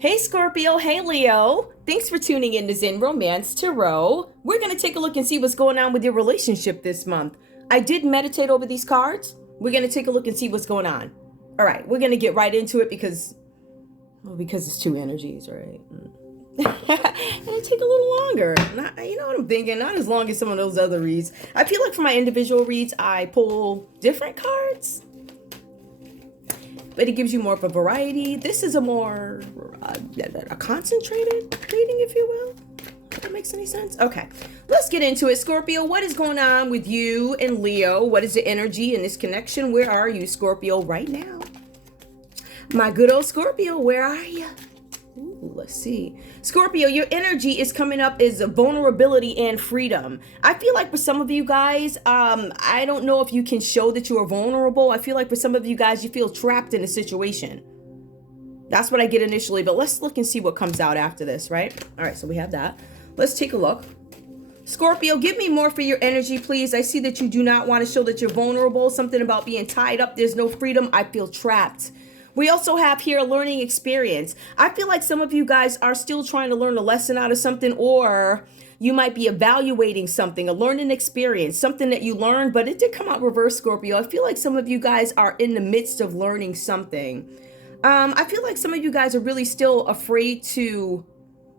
Hey Scorpio, hey Leo. Thanks for tuning in to Zen Romance Tarot. We're going to take a look and see what's going on with your relationship this month. I did meditate over these cards. We're going to take a look and see what's going on. All right, we're going to get right into it because it's two energies, right? It'll take a little longer. You know what I'm thinking? Not as long as some of those other reads. I feel like for my individual reads, I pull different cards, but it gives you more of a variety. This is a more a concentrated reading, if you will. If that makes any sense. Okay, let's get into it. Scorpio, what is going on with you and Leo? What is the energy in this connection? Where are you, Scorpio, right now? My good old Scorpio, where are you? Ooh, let's see. Scorpio, your energy is coming up is vulnerability and freedom. I feel like for some of you guys, I don't know if you can show that you are vulnerable. I feel like for some of you guys, you feel trapped in a situation. That's what I get initially, but let's look and see what comes out after this, right? All right, so we have that. Let's take a look. Scorpio, give me more for your energy, please. I see that you do not want to show that you're vulnerable. Something about being tied up. There's no freedom. I feel trapped. We also have here learning experience. I feel like some of you guys are still trying to learn a lesson out of something, or you might be evaluating something, a learning experience, something that you learned, but it did come out reverse, Scorpio. I feel like some of you guys are in the midst of learning something. I feel like some of you guys are really still afraid to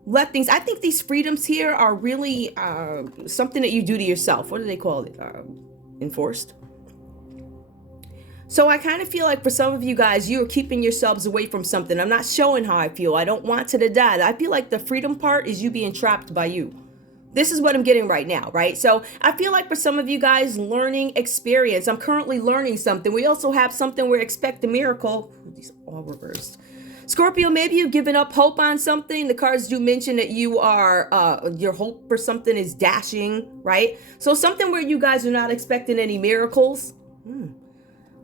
let things. I think these freedoms here are really something that you do to yourself. What do they call it? Enforced. So I kind of feel like for some of you guys, you are keeping yourselves away from something. I'm not showing how I feel. I don't want to die. I feel like the freedom part is you being trapped by you. This is what I'm getting right now, right? So I feel like for some of you guys, learning experience. I'm currently learning something. We also have something where expect a miracle. These are all reversed. Scorpio, maybe you've given up hope on something. The cards do mention that you are, your hope for something is dashing, right? So something where you guys are not expecting any miracles.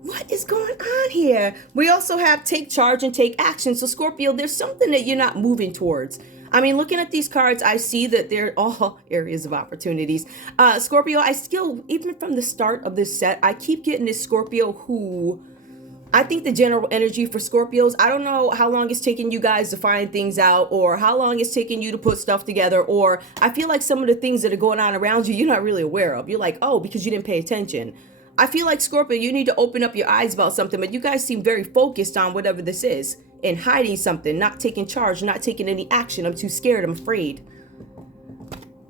What is going on here? We also have take charge and take action. So Scorpio, there's something that you're not moving towards. I mean, looking at these cards, I see that they're all areas of opportunities. Scorpio, I still, even from the start of this set, I keep getting this Scorpio who, I think the general energy for Scorpios, I don't know how long it's taking you guys to find things out, or how long it's taking you to put stuff together, or I feel like some of the things that are going on around you, you're not really aware of. You're like, oh, because you didn't pay attention. I feel like Scorpio, you need to open up your eyes about something, but you guys seem very focused on whatever this is and hiding something, not taking charge, not taking any action. I'm too scared. I'm afraid.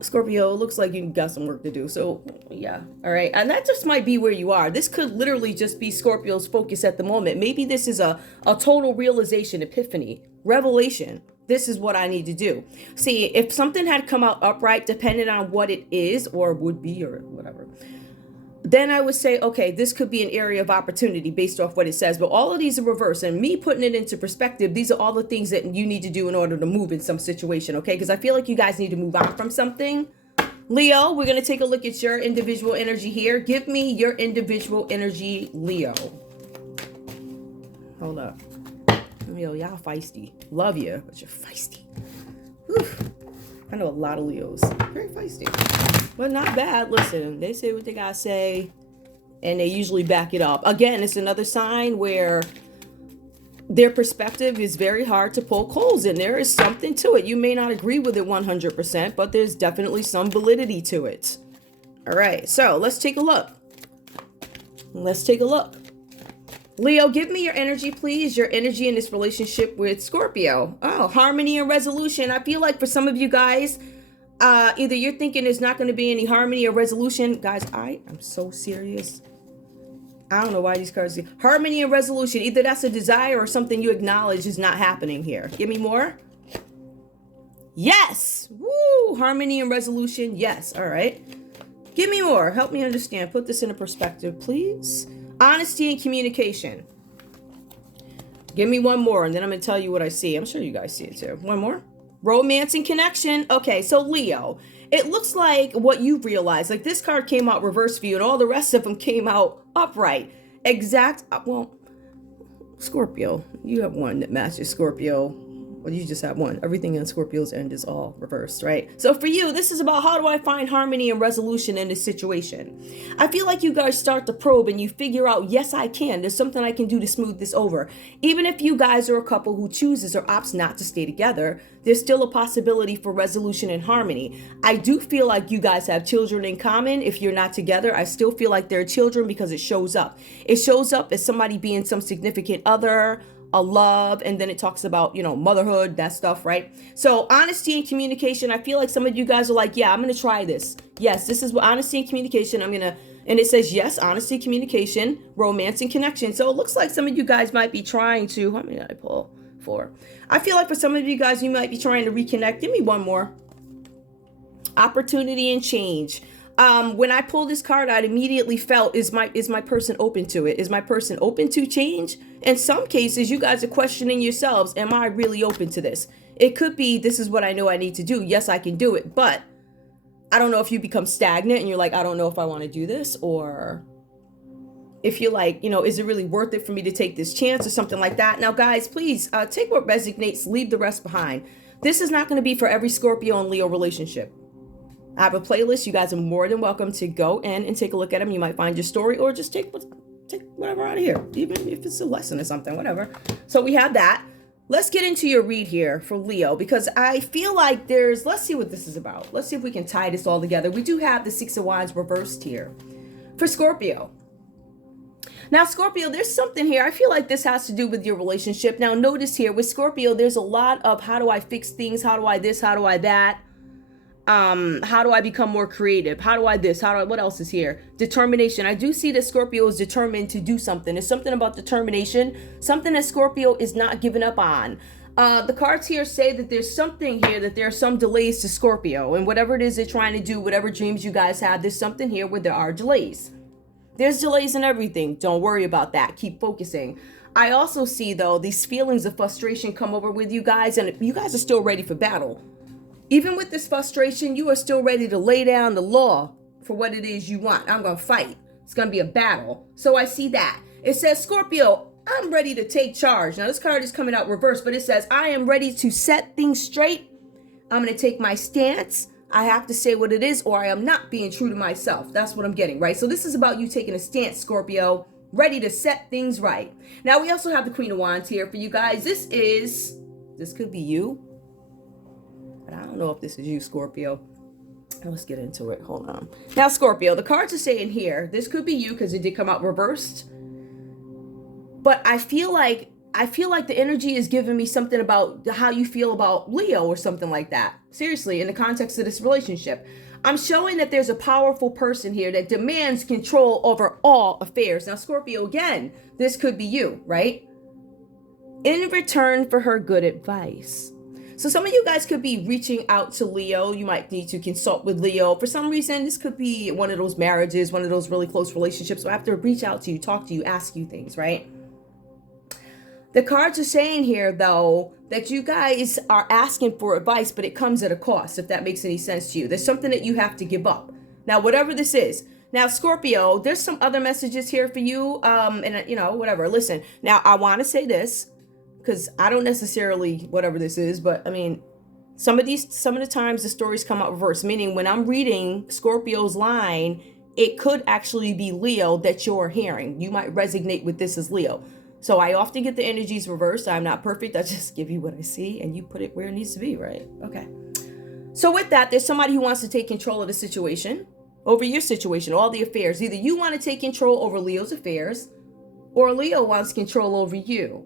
Scorpio, it looks like you got some work to do. So yeah. All right. And that just might be where you are. This could literally just be Scorpio's focus at the moment. Maybe this is a total realization, epiphany, revelation. This is what I need to do. See, if something had come out upright, depending on what it is or would be or whatever, then I would say, okay, this could be an area of opportunity based off what it says. But all of these are reverse. And me putting it into perspective, these are all the things that you need to do in order to move in some situation, okay? Because I feel like you guys need to move on from something. Leo, we're going to take a look at your individual energy here. Give me your individual energy, Leo. Hold up. Leo, y'all feisty. Love you, but you're feisty. Whew. I know a lot of Leos. Very feisty. But not bad. Listen, they say what they gotta say, and they usually back it up. Again, it's another sign where their perspective is very hard to poke holes in. There is something to it. You may not agree with it 100%, but there's definitely some validity to it. All right, so let's take a look. Let's take a look. Leo, give me your energy, please. Your energy in this relationship with Scorpio. Oh, harmony and resolution. I feel like for some of you guys, either you're thinking there's not going to be any harmony or resolution. Guys, I am so serious. I don't know why these cards. Harmony and resolution. Either that's a desire or something you acknowledge is not happening here. Give me more. Yes. Woo. Harmony and resolution. Yes. All right. Give me more. Help me understand. Put this into perspective, please. Honesty and communication. Give me one more, and then I'm going to tell you what I see. I'm sure you guys see it too. One more. Romance and connection. Okay, so Leo, it looks like what you've realized, like this card came out reverse for you, and all the rest of them came out upright. Well, Scorpio, you have one that matches Scorpio. Well, you just have one. Everything in Scorpio's end is all reversed, right? So for you, this is about how do I find harmony and resolution in this situation? I feel like you guys start to probe and you figure out, yes, I can. There's something I can do to smooth this over. Even if you guys are a couple who chooses or opts not to stay together, there's still a possibility for resolution and harmony. I do feel like you guys have children in common. If you're not together, I still feel like they're children because it shows up. It shows up as somebody being some significant other, a love, and then it talks about, motherhood, that stuff, right? So honesty and communication, I feel like some of you guys are like, yeah, I'm going to try this. Yes, this is what honesty and communication, and it says, yes, honesty, communication, romance, and connection. So it looks like some of you guys might be trying to, how many did I pull? 4. I feel like for some of you guys, you might be trying to reconnect. Give me one more. Opportunity and change. When I pulled this card, I immediately felt, is my person open to it? Is my person open to change? In some cases, you guys are questioning yourselves. Am I really open to this? It could be, this is what I know I need to do. Yes, I can do it. But I don't know if you become stagnant and you're like, I don't know if I want to do this. Or if you're like, is it really worth it for me to take this chance or something like that? Now, guys, please take what resonates, leave the rest behind. This is not going to be for every Scorpio and Leo relationship. I have a playlist. You guys are more than welcome to go in and take a look at them. You might find your story, or just take whatever out of here, even if it's a lesson or something, whatever. So we have that. Let's get into your read here for Leo, because I feel like let's see what this is about. Let's see if we can tie this all together. We do have the 6 of Wands reversed here for Scorpio. Now, Scorpio, there's something here. I feel like this has to do with your relationship. Now, notice here with Scorpio, there's a lot of how do I fix things? How do I this? How do I that? How do I become more creative? How do I this? What else is here? Determination. I do see that Scorpio is determined to do something. There's something about determination, something that Scorpio is not giving up on. The cards here say that there's something here, that there are some delays to Scorpio, and whatever it is they're trying to do, whatever dreams you guys have, there's something here where there are delays. There's delays in everything. Don't worry about that. Keep focusing. I also see, though, these feelings of frustration come over with you guys, and you guys are still ready for battle. Even with this frustration, you are still ready to lay down the law for what it is you want. I'm going to fight. It's going to be a battle. So I see that. It says, Scorpio, I'm ready to take charge. Now, this card is coming out reversed, but it says, I am ready to set things straight. I'm going to take my stance. I have to say what it is, or I am not being true to myself. That's what I'm getting, right? So this is about you taking a stance, Scorpio, ready to set things right. Now, we also have the Queen of Wands here for you guys. This could be you. But I don't know if this is you, Scorpio. Let's get into it. Hold on. Now, Scorpio, the cards are saying here, this could be you because it did come out reversed. But I feel like the energy is giving me something about how you feel about Leo or something like that. Seriously, in the context of this relationship. I'm showing that there's a powerful person here that demands control over all affairs. Now, Scorpio, again, this could be you, right? In return for her good advice. So some of you guys could be reaching out to Leo. You might need to consult with Leo. For some reason, this could be one of those marriages, one of those really close relationships. So I have to reach out to you, talk to you, ask you things, right? The cards are saying here, though, that you guys are asking for advice, but it comes at a cost, if that makes any sense to you. There's something that you have to give up. Now, whatever this is. Now, Scorpio, there's some other messages here for you. Whatever. Listen, now I want to say this, because I don't necessarily, whatever this is, but I mean, some of the times the stories come out reverse, meaning when I'm reading Scorpio's line, it could actually be Leo that you're hearing. You might resonate with this as Leo. So I often get the energies reversed. I'm not perfect. I just give you what I see and you put it where it needs to be, right? Okay. So with that, there's somebody who wants to take control of the situation, over your situation, all the affairs. Either you want to take control over Leo's affairs, or Leo wants control over you.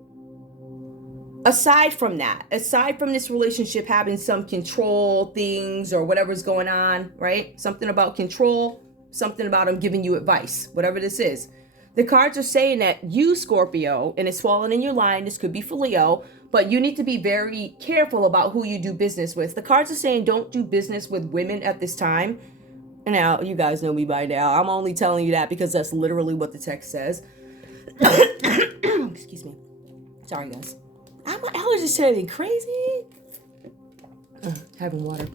Aside from this relationship having some control things or whatever's going on, right? Something about control, something about him giving you advice, whatever this is. The cards are saying that you, Scorpio, and it's falling in your line, this could be for Leo, but you need to be very careful about who you do business with. The cards are saying don't do business with women at this time. Now, you guys know me by now. I'm only telling you that because that's literally what the text says. Excuse me. Sorry, guys. My allergies today been crazy. Having water.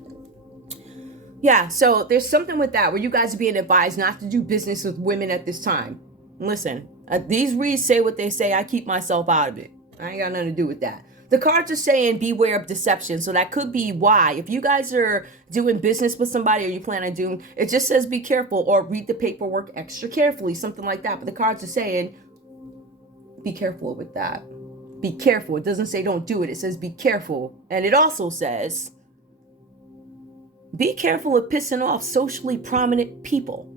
Yeah, so there's something with that where you guys are being advised not to do business with women at this time. Listen, these reads say what they say. I keep myself out of it. I ain't got nothing to do with that. The cards are saying beware of deception. So that could be why. If you guys are doing business with somebody or you plan on doing, it just says be careful or read the paperwork extra carefully, something like that. But the cards are saying be careful with that. Be careful. It doesn't say don't do it. It says be careful. And it also says be careful of pissing off socially prominent people.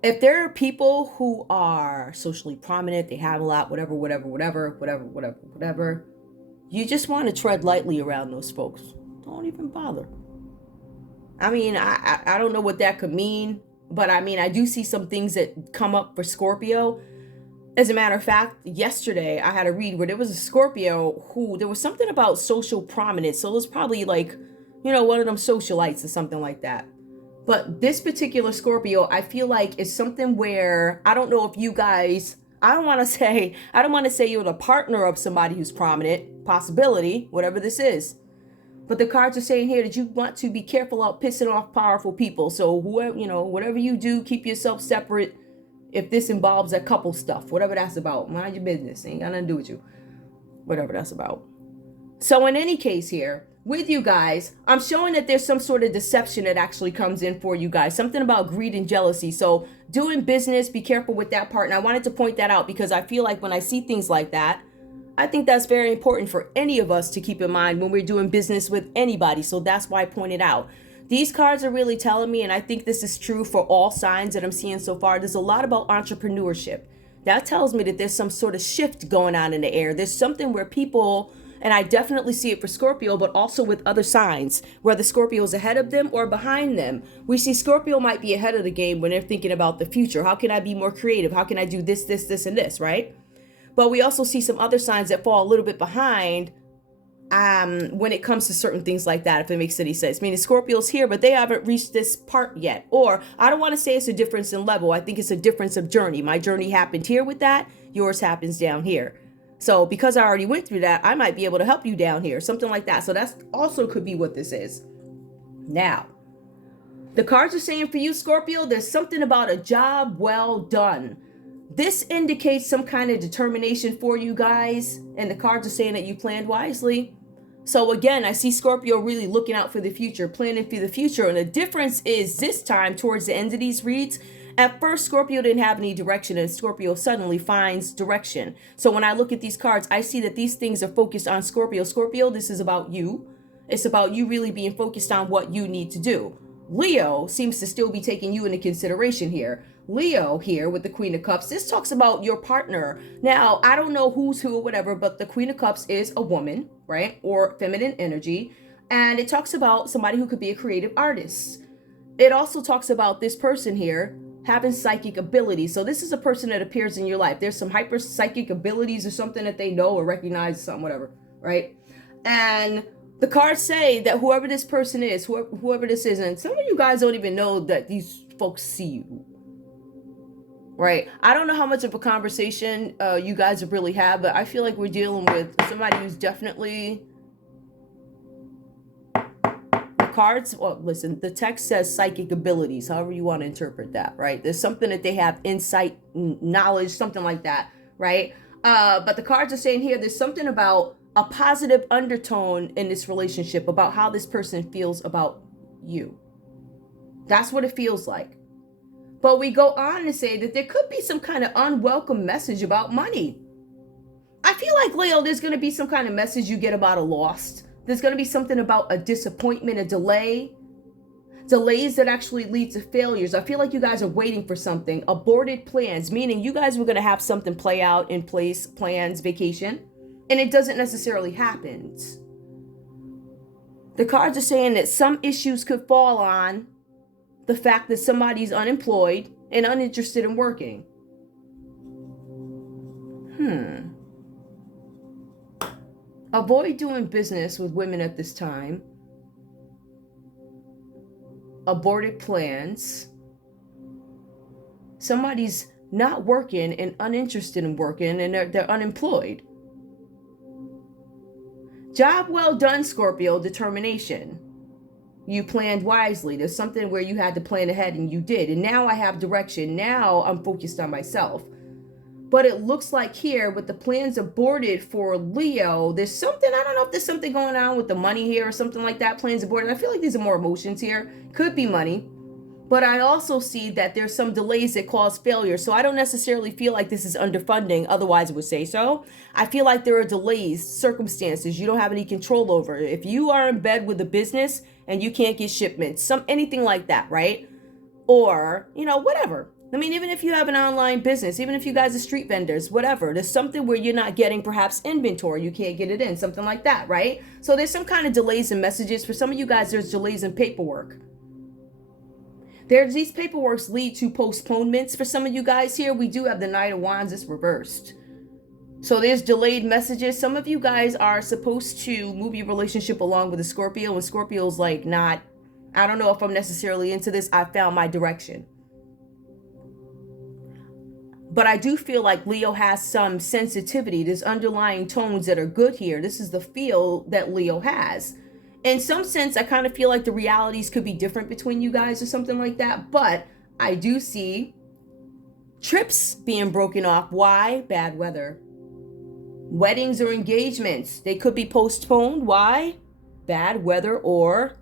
If there are people who are socially prominent, they have a lot, whatever, you just want to tread lightly around those folks. Don't even bother. I mean, I don't know what that could mean, but I mean, I do see some things that come up for Scorpio. As a matter of fact, yesterday I had a read where there was a Scorpio who, there was something about social prominence. So it was probably like, one of them socialites or something like that. But this particular Scorpio, I feel like is something where, I don't know if you guys, I don't want to say you're the partner of somebody who's prominent, possibility, whatever this is. But the cards are saying here that you want to be careful about pissing off powerful people. So whoever, whatever you do, keep yourself separate. If this involves that couple stuff, whatever that's about, mind your business. Ain't got nothing to do with you. Whatever that's about. So in any case here, with you guys, I'm showing that there's some sort of deception that actually comes in for you guys. Something about greed and jealousy. So doing business, be careful with that part. And I wanted to point that out because I feel like when I see things like that, I think that's very important for any of us to keep in mind when we're doing business with anybody. So that's why I pointed out. These cards are really telling me, and I think this is true for all signs that I'm seeing so far, there's a lot about entrepreneurship. That tells me that there's some sort of shift going on in the air. There's something where people, and I definitely see it for Scorpio, but also with other signs, whether Scorpio is ahead of them or behind them. We see Scorpio might be ahead of the game when they're thinking about the future. How can I be more creative? How can I do this, and this, right? But we also see some other signs that fall a little bit behind when it comes to certain things like that, if it makes any sense. Meaning Scorpio's here, but they haven't reached this part yet. Or I don't want to say it's a difference in level. I think it's a difference of journey. My journey happened here with that. Yours happens down here. So because I already went through that, I might be able to help you down here, something like that. So that's also could be what this is. Now, the cards are saying for you, Scorpio, there's something about a job well done. This indicates some kind of determination for you guys. And the cards are saying that you planned wisely. So again, I see Scorpio really looking out for the future, planning for the future. And the difference is this time towards the end of these reads, at first, Scorpio didn't have any direction and Scorpio suddenly finds direction. So when I look at these cards, I see that these things are focused on Scorpio. Scorpio, this is about you. It's about you really being focused on what you need to do. Leo seems to still be taking you into consideration here. Leo here with the Queen of Cups, this talks about your partner. Now, I don't know who's who or whatever, but the Queen of Cups is a woman, right? Or feminine energy. And it talks about somebody who could be a creative artist. It also talks about this person here having psychic abilities. So this is a person that appears in your life. There's some hyper psychic abilities or something that they know or recognize, something, whatever, right? And the cards say that whoever this person is, whoever this is, and some of you guys don't even know that these folks see you. Right. I don't know how much of a conversation you guys have really had, but I feel like we're dealing with somebody who's definitely the cards. Well, listen, the text says psychic abilities, however you want to interpret that. Right. There's something that they have insight, knowledge, something like that. Right. But the cards are saying here there's something about a positive undertone in this relationship about how this person feels about you. That's what it feels like. But we go on to say that there could be some kind of unwelcome message about money. I feel like, Leo, there's going to be some kind of message you get about a loss. There's going to be something about a disappointment, a delay. Delays that actually lead to failures. I feel like you guys are waiting for something. Aborted plans, meaning you guys were going to have something play out in place, plans, vacation, and it doesn't necessarily happen. The cards are saying that some issues could fall on the fact that somebody's unemployed and uninterested in working. Avoid doing business with women at this time. Aborted plans. Somebody's not working and uninterested in working and they're unemployed. Job well done, Scorpio, determination. You planned wisely. There's something where you had to plan ahead and you did. And now I have direction. Now I'm focused on myself. But it looks like here with the plans aborted for Leo, there's something, I don't know if there's something going on with the money here or something like that. Plans aborted. I feel like there's more emotions here. Could be money. But I also see that there's some delays that cause failure. So I don't necessarily feel like this is underfunding. Otherwise, it would say so. I feel like there are delays, circumstances you don't have any control over. If you are in bed with a business and you can't get shipments, anything like that, right? Or, whatever. I mean, even if you have an online business, even if you guys are street vendors, whatever, there's something where you're not getting perhaps inventory, you can't get it in, something like that, right? So there's some kind of delays in messages. For some of you guys, there's delays in paperwork. These paperworks lead to postponements. For some of you guys here, we do have the Knight of Wands, it's reversed. So there's delayed messages. Some of you guys are supposed to move your relationship along with a Scorpio, and Scorpio's like, not, I don't know if I'm necessarily into this. I found my direction. But I do feel like Leo has some sensitivity. There's underlying tones that are good here. This is the feel that Leo has. In some sense, I kind of feel like the realities could be different between you guys or something like that. But I do see trips being broken off. Why? Bad weather. Weddings or engagements, they could be postponed. Why? Bad weather or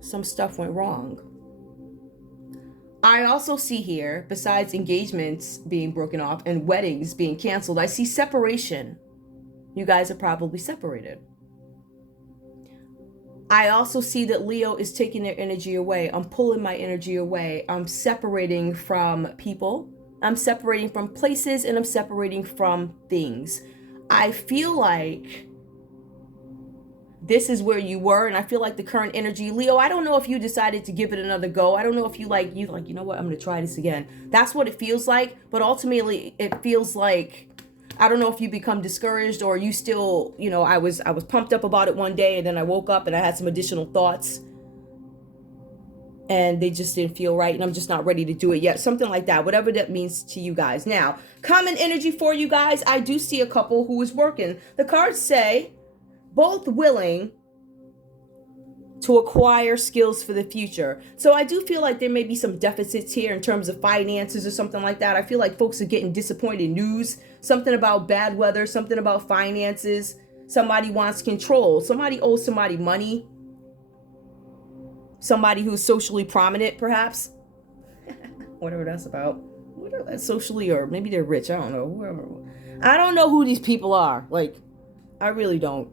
some stuff went wrong. I also see here, besides engagements being broken off and weddings being canceled, I see separation. You guys are probably separated. I also see that Leo is taking their energy away. I'm pulling my energy away. I'm separating from people. I'm separating from places, and I'm separating from things. I feel like this is where you were, and I feel like the current energy, Leo, I don't know if you decided to give it another go. I don't know if you know what, I'm going to try this again. That's what it feels like. But ultimately, it feels like, I don't know if you become discouraged or you still, I was pumped up about it one day, and then I woke up and I had some additional thoughts and they just didn't feel right, and I'm just not ready to do it yet. Something like that, whatever that means to you guys. Now, common energy for you guys, I do see a couple who is working. The cards say both willing to acquire skills for the future. So I do feel like there may be some deficits here in terms of finances or something like that. I feel like folks are getting disappointed news, something about bad weather, something about finances. Somebody wants control. Somebody owes somebody money. Somebody who's socially prominent, perhaps. Whatever that's about. Whatever that's socially, or maybe they're rich. I don't know. Whoever. I don't know who these people are. Like, I really don't.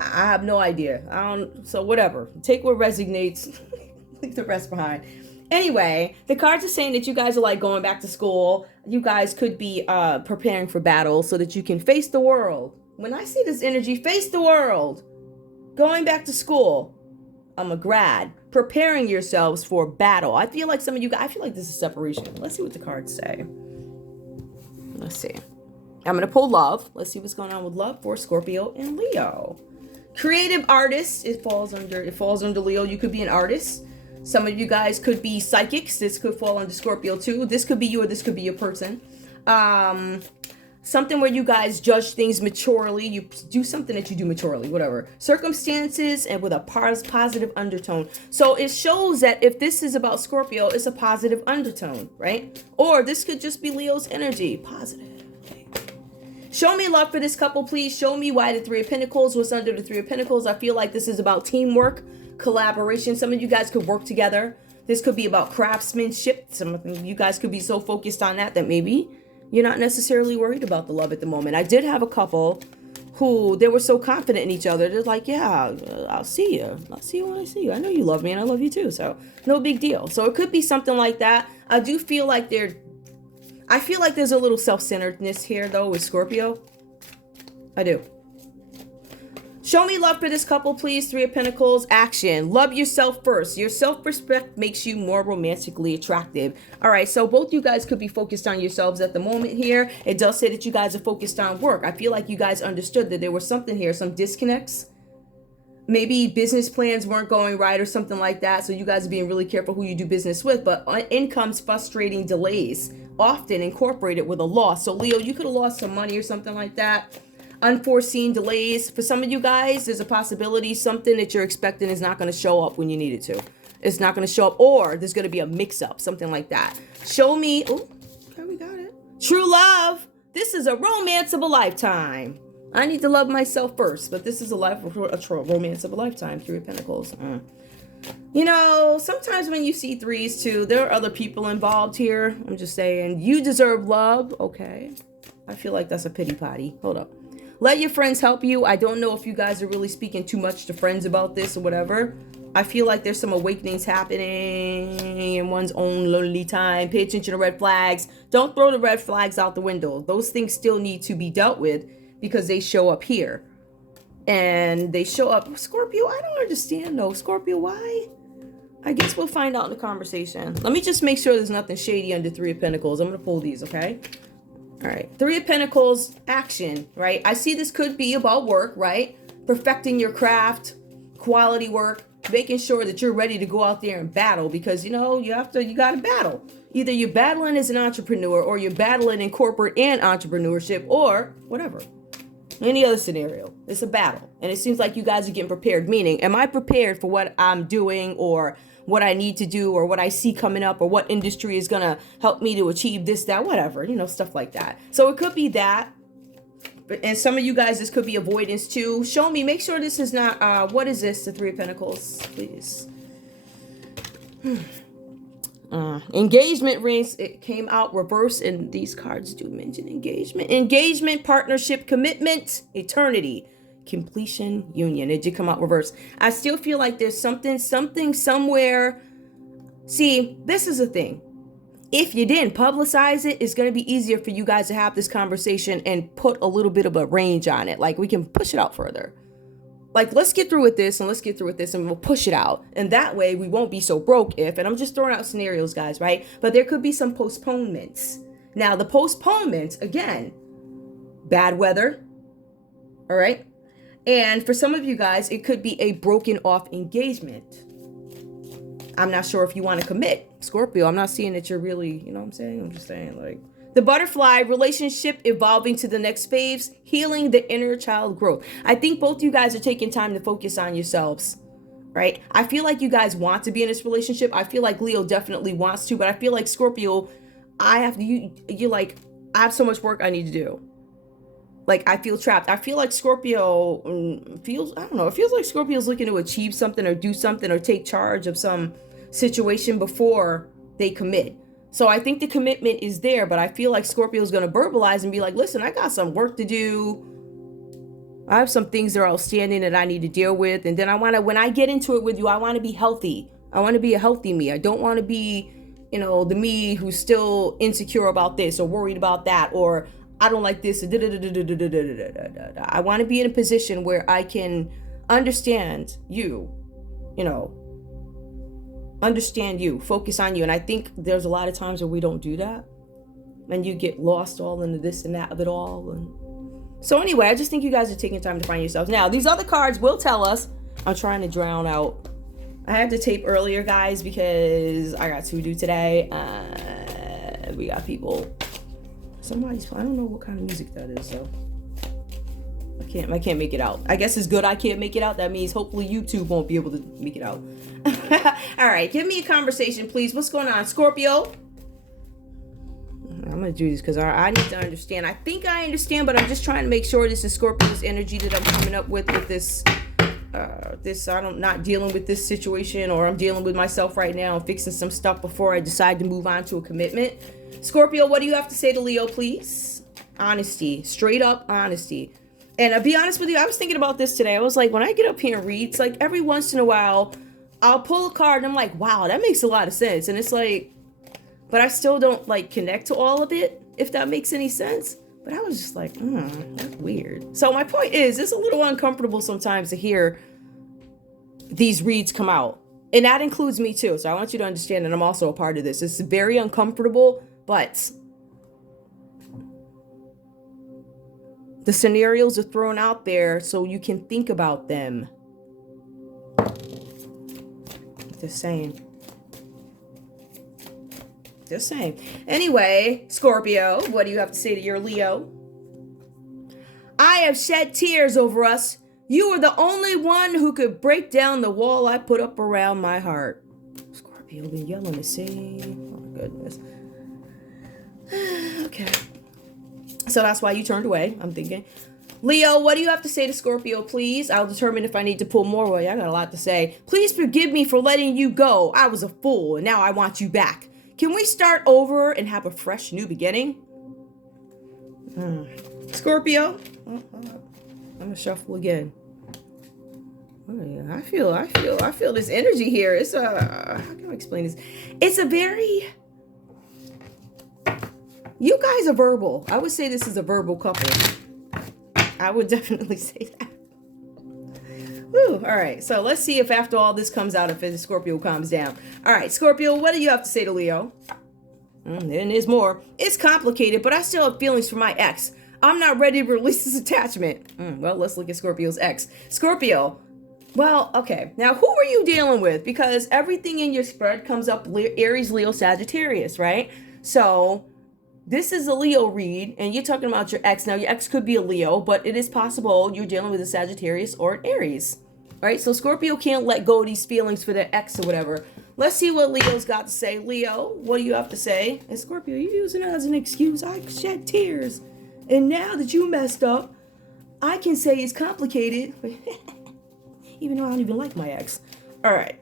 I have no idea. So whatever. Take what resonates. Leave the rest behind. Anyway, the cards are saying that you guys are like going back to school. You guys could be preparing for battle so that you can face the world. When I see this energy, face the world. Going back to school. I'm a grad. Preparing yourselves for battle. I feel like some of you guys, I feel like this is separation. Let's see what the cards say. Let's see. I'm going to pull love. Let's see what's going on with love for Scorpio and Leo. Creative artists, it falls under Leo. You could be an artist. Some of you guys could be psychics. This could fall under Scorpio too. This could be you, or this could be your person. Something where you guys judge things maturely. You do something that you do maturely, whatever. Circumstances and with a positive undertone. So it shows that if this is about Scorpio, it's a positive undertone, right? Or this could just be Leo's energy. Positive. Show me love for this couple, please. Show me why the Three of Pentacles. What's under the Three of Pentacles? I feel like this is about teamwork, collaboration. Some of you guys could work together. This could be about craftsmanship. Some of you guys could be so focused on that maybe you're not necessarily worried about the love at the moment. I did have a couple who, they were so confident in each other. They're like, yeah, I'll see you. I'll see you when I see you. I know you love me and I love you too. So no big deal. So it could be something like that. I do feel like I feel like there's a little self-centeredness here though with Scorpio. I do. Show me love for this couple, please. Three of Pentacles, action. Love yourself first. Your self-respect makes you more romantically attractive. All right, so both you guys could be focused on yourselves at the moment here. It does say that you guys are focused on work. I feel like you guys understood that there was something here, some disconnects. Maybe business plans weren't going right or something like that. So you guys are being really careful who you do business with. But in comes frustrating delays, often incorporated with a loss. So Leo, you could have lost some money or something like that. Unforeseen delays. For some of you guys, there's a possibility something that you're expecting is not going to show up when you need it to. It's not going to show up, or there's going to be a mix-up, something like that. Show me. Oh, okay, we got it. True love. This is a romance of a lifetime. I need to love myself first, but this is a romance of a lifetime. Three of Pentacles. You know, sometimes when you see threes too, there are other people involved here. I'm just saying, you deserve love. Okay. I feel like that's a pity potty. Hold up. Let your friends help you. I don't know if you guys are really speaking too much to friends about this or whatever. I feel like there's some awakenings happening in one's own lonely time. Pay attention to red flags. Don't throw the red flags out the window. Those things still need to be dealt with because they show up here. And they show up. Scorpio, I don't understand though. Scorpio, why? I guess we'll find out in the conversation. Let me just make sure there's nothing shady under Three of Pentacles. I'm going to pull these, okay? All right. Three of Pentacles, action, right? I see this could be about work, right? Perfecting your craft, quality work, making sure that you're ready to go out there and battle because, you know, you got to battle. Either you're battling as an entrepreneur or you're battling in corporate and entrepreneurship or whatever. Any other scenario. It's a battle. And it seems like you guys are getting prepared. Meaning, am I prepared for what I'm doing or what I need to do or what I see coming up or what industry is going to help me to achieve this, that, whatever, you know, stuff like that. So it could be that. And some of you guys, this could be avoidance too. Show me, make sure this is not, what is this? The Three of Pentacles, please. Engagement rings, it came out reverse, and these cards do mention engagement. Engagement, partnership, commitment, eternity, completion, union. It did come out reverse. I still feel like there's something somewhere. See, this is the thing. If you didn't publicize it, it's going to be easier for you guys to have this conversation and put a little bit of a range on it. Like we can push it out further. Like, let's get through with this and let's get through with this and we'll push it out. And that way we won't be so broke if, and I'm just throwing out scenarios, guys, right? But there could be some postponements. Now, the postponements, again, bad weather, all right? And for some of you guys, it could be a broken off engagement. I'm not sure if you want to commit. Scorpio, I'm not seeing that you're really, you know what I'm saying? I'm just saying, like, the butterfly, relationship evolving to the next phase, healing the inner child growth. I think both you guys are taking time to focus on yourselves, right? I feel like you guys want to be in this relationship. I feel like Leo definitely wants to, but I feel like Scorpio, you're like, I have so much work I need to do. Like, I feel trapped. I feel like Scorpio feels, I don't know, it feels like Scorpio's looking to achieve something or do something or take charge of some situation before they commit. So I think the commitment is there, but I feel like Scorpio's going to verbalize and be like, listen, I got some work to do. I have some things that are outstanding that I need to deal with. And then when I get into it with you, I want to be healthy. I want to be a healthy me. I don't want to be, you know, the me who's still insecure about this or worried about that, or I don't like this. I want to be in a position where I can understand you, you know, understand you, focus on you. And I think there's a lot of times where we don't do that. And you get lost all into this and that of it all. And so anyway, I just think you guys are taking time to find yourselves. Now, these other cards will tell us. I'm trying to drown out. I had to tape earlier, guys, because I got to do today. We got people. Somebody's, I don't know what kind of music that is, so I can't make it out. I guess it's good I can't make it out. That means hopefully YouTube won't be able to make it out. All right, give me a conversation, please. What's going on, Scorpio? I'm gonna do this because I need to understand. I think I understand, but I'm just trying to make sure this is Scorpio's energy that I'm coming up with this. I'm not dealing with this situation, or I'm dealing with myself right now and fixing some stuff before I decide to move on to a commitment. Scorpio, what do you have to say to Leo, please? Honesty, straight up honesty. And I'll be honest with you, I was thinking about this today. I was like, when I get up here and read, it's like every once in a while, I'll pull a card and I'm like, wow, that makes a lot of sense. And it's like, but I still don't like connect to all of it, if that makes any sense. But I was just like, that's weird. So my point is, it's a little uncomfortable sometimes to hear these reads come out. And that includes me too. So I want you to understand that I'm also a part of this. It's very uncomfortable, but the scenarios are thrown out there so you can think about them. Just saying. Just saying. Anyway, Scorpio, what do you have to say to your Leo? I have shed tears over us. You are the only one who could break down the wall I put up around my heart. Scorpio been yelling to see. Oh my goodness. Okay. So that's why you turned away, I'm thinking. Leo, what do you have to say to Scorpio, please? I'll determine if I need to pull more. Well, I got a lot to say. Please forgive me for letting you go. I was a fool, and now I want you back. Can we start over and have a fresh new beginning? Scorpio? Oh, I'm gonna shuffle again. Oh, yeah. I feel this energy here. It's how can I explain this? It's a very... You guys are verbal. I would say this is a verbal couple. I would definitely say that. Woo, all right, so let's see if after all this comes out, if the Scorpio calms down. All right, Scorpio, what do you have to say to Leo? And there's more. It's complicated, but I still have feelings for my ex. I'm not ready to release this attachment. Well, let's look at Scorpio's ex. Scorpio, well, okay. Now, who are you dealing with? Because everything in your spread comes up Aries, Leo, Sagittarius, right? So... this is a Leo read, and you're talking about your ex. Now, your ex could be a Leo, but it is possible you're dealing with a Sagittarius or an Aries, right? So Scorpio can't let go of these feelings for their ex or whatever. Let's see what Leo's got to say. Leo, what do you have to say? And Scorpio, you're using it as an excuse. I shed tears. And now that you messed up, I can say it's complicated. Even though I don't even like my ex. All right.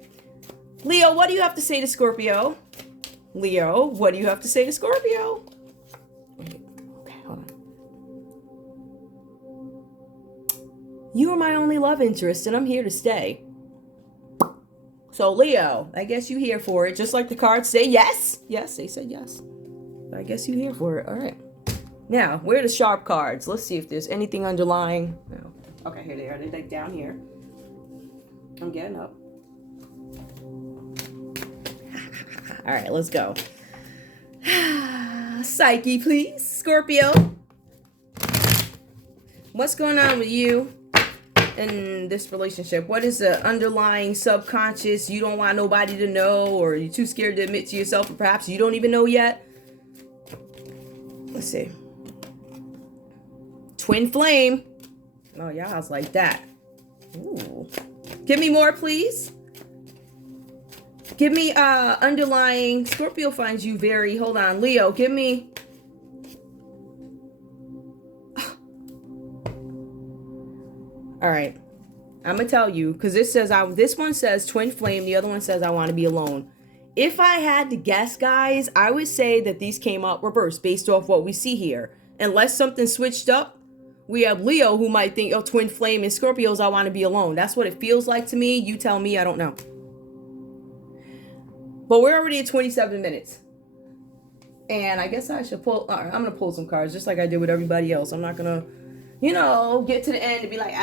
Leo, what do you have to say to Scorpio? Leo, what do you have to say to Scorpio? You are my only love interest, and I'm here to stay. So, Leo, I guess you're here for it. Just like the cards say yes. Yes, they said yes. I guess you're here for it. All right. Now, where are the sharp cards? Let's see if there's anything underlying. No. Okay, here they are. They're like down here. I'm getting up. All right, let's go. Psyche, please. Scorpio. What's going on with you in this relationship? What is the underlying subconscious you don't want nobody to know, or you're too scared to admit to yourself, or perhaps you don't even know yet? Let's see. Twin flame. Oh, y'all's like that. Ooh. Give me more, please. Give me underlying. Scorpio finds you very... Hold on, Leo. Give me... All right. I'm going to tell you, because this one says twin flame. The other one says I want to be alone. If I had to guess, guys, I would say that these came out reversed based off what we see here. Unless something switched up, we have Leo who might think, oh, twin flame, and Scorpios, I want to be alone. That's what it feels like to me. You tell me, I don't know. But we're already at 27 minutes. And I guess I should pull, I'm going to pull some cards just like I did with everybody else. I'm not going to, get to the end and be like,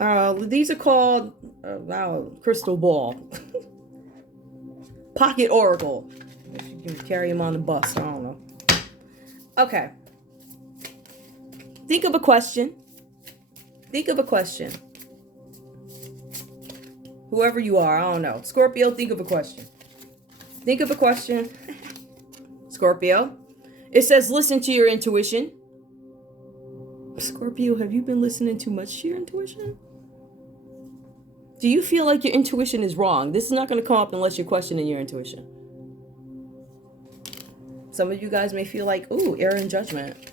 oh. These are called, crystal ball. Pocket oracle. If you can carry them on the bus, I don't know. Okay. Think of a question. Think of a question. Whoever you are, I don't know. Scorpio, think of a question. Think of a question. Scorpio. It says, listen to your intuition. Scorpio, have you been listening too much to your intuition? Do you feel like your intuition is wrong? This is not going to come up unless you're questioning your intuition. Some of you guys may feel like, ooh, error in judgment.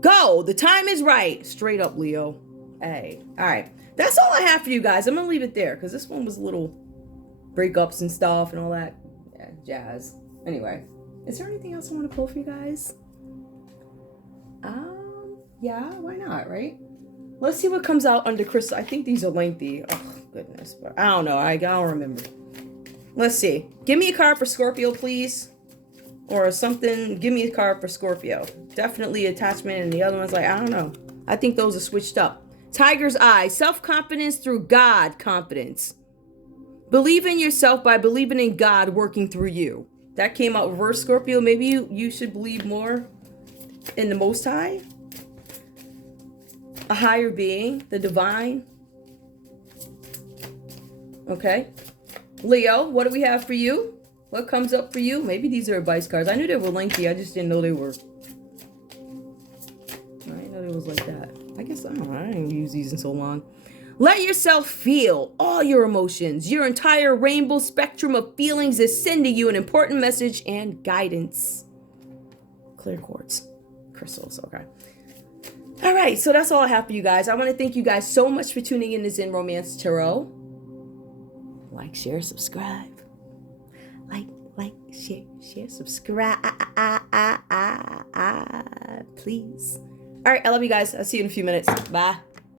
Go! The time is right. Straight up, Leo. Hey. All right. That's all I have for you guys. I'm going to leave it there because this one was a little breakups and stuff and all that jazz. Anyway, is there anything else I want to pull for you guys? Yeah, why not, right? Let's see what comes out under crystal. I think these are lengthy. Oh, goodness. But I don't know. I don't remember. Let's see. Give me a card for Scorpio, please. Or something. Give me a card for Scorpio. Definitely attachment. And the other one's like, I don't know. I think those are switched up. Tiger's eye. Self-confidence through God confidence. Believe in yourself by believing in God working through you. That came out reverse, Scorpio. Maybe you should believe more in the Most High. A higher being. The divine. Okay. Leo, what do we have for you? What comes up for you? Maybe these are advice cards. I knew they were lengthy. I just didn't know they were. I didn't know they was like that. I guess, I don't know. I didn't use these in so long. Let yourself feel all your emotions. Your entire rainbow spectrum of feelings is sending you an important message and guidance. Clear quartz crystals. Okay. All right. So that's all I have for you guys. I want to thank you guys so much for tuning in to Zen Romance Tarot. Like, share, subscribe. Like, share, subscribe. Please. All right. I love you guys. I'll see you in a few minutes. Bye.